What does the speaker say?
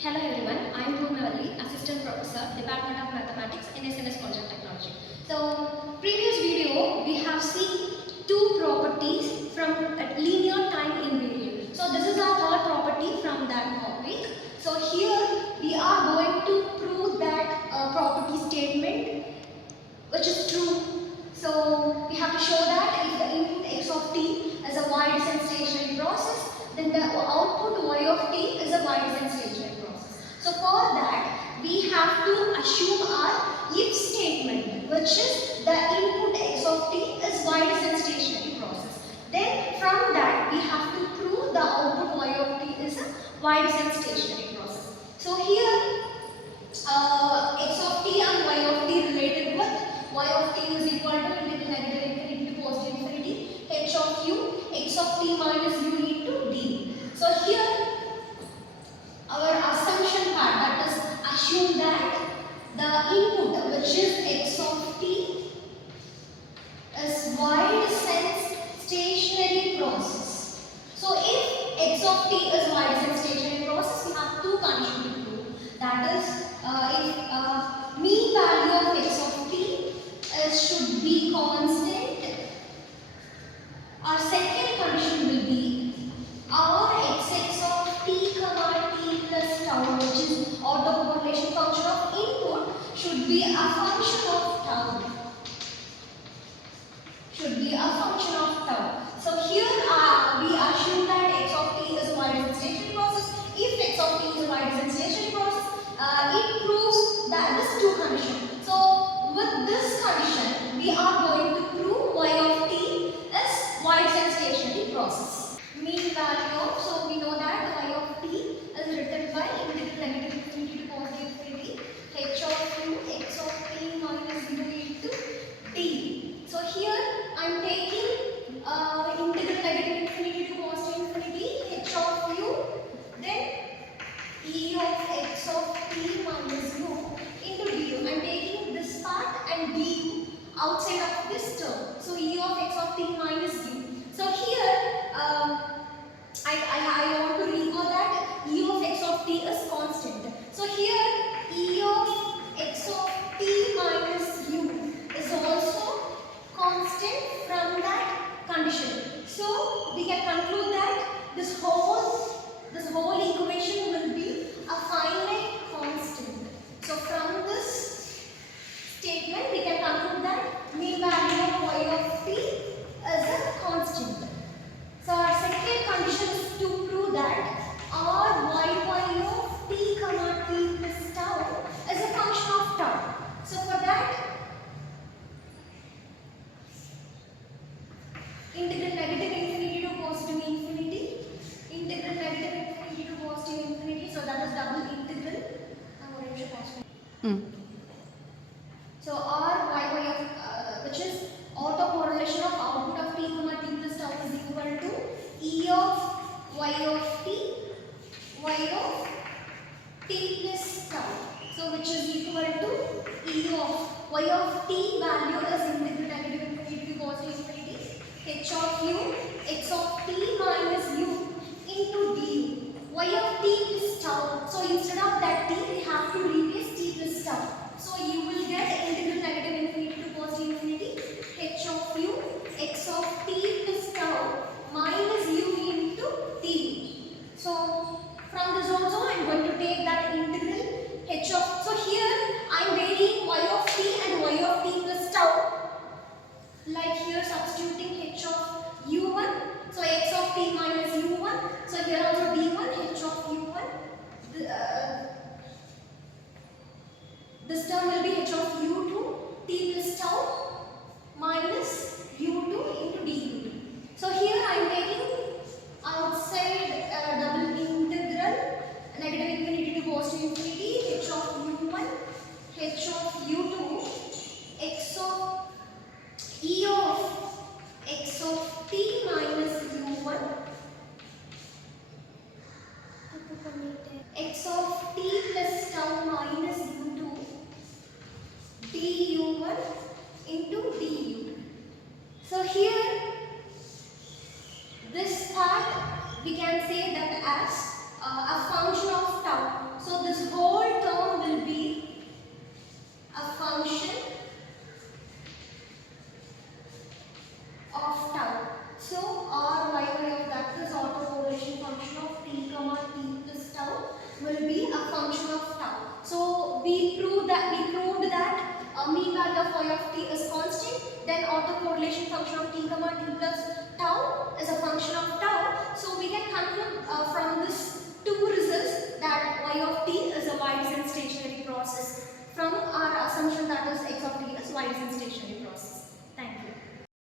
Hello everyone, I am Poornavalli, Assistant Professor, Department of Mathematics in SNS Project Technology. So, previous video we have seen two properties from linear time invariant. So, this is our third property from that topic. So, here we are going to prove that property statement which is true. So, we have to show that if the input x of t is a y-descent stationary process, then the output y of t is a y-descent stationary process. So for that, we have to assume our if statement, which is the input x of t is y-descent stationary process. Then from that, we have to prove the output y of t is a y-descent stationary process. So here, x of t and y of t related with y of t is equal to integral negative infinity to positive infinity h of u x of t minus u into d. So here our assumption part, that is assume that the input which is x of t is y-descent stationary process. So if x of t is y-descent stationary process, we have two conditions to prove. That is if mean value of x of t should be constant. Our second condition will be our xx of t comma t plus tau, which is autocorrelation function of input, should be a function of tau. So here we assume that x of t is a y-descent stationary process. If x of t is a y-descent stationary process, it proves that this two condition. So with this condition, we are going to prove y of t is y-descent stationary process. Mean value of, so we know that y of t is written by integral negative infinity to positive infinity h of u x of t minus u into d. So here I am taking integral negative infinity to positive infinity h of u, then e of x of t minus u into du. I am taking this part and du outside of this term. So e of x of t minus u. So here I want to recall that e of x of t is constant. So here e of x of t minus u is also constant from that condition. So we can conclude that this whole equation will be a finite constant. So from this statement we can conclude that mean value of y of t is a constant. So our second condition is to prove that our y of t comma t plus tau is a function of tau. So for that, integral negative infinity to positive infinity, integral negative infinity to positive infinity, so that is double integral. So our y of which is autocorrelation of output of t comma t plus tau is equal to e of y of t plus tau. So which is equal to e of y of t value is integral negative infinity to positive infinity h of u x of t minus u into du. Y of t plus tau. So instead of that t, we have to replace t plus tau. So you will get integral negative infinity to positive infinity h of u x of t plus tau minus u into t. So from this also I am going to take that integral h of, so here I am varying y of t and y of t plus tau, like here substituting h of u1, so x of t minus u1, so here also d1 h of u1, this term will be h of u2 t plus tau minus u2 into du. So here I am taking outside double integral negative infinity to positive infinity h of u1 h of u2 x of e of x of t minus u1 x of t plus tau minus u2 du1 into du. So here this part we can say that as a function of tau. So we prove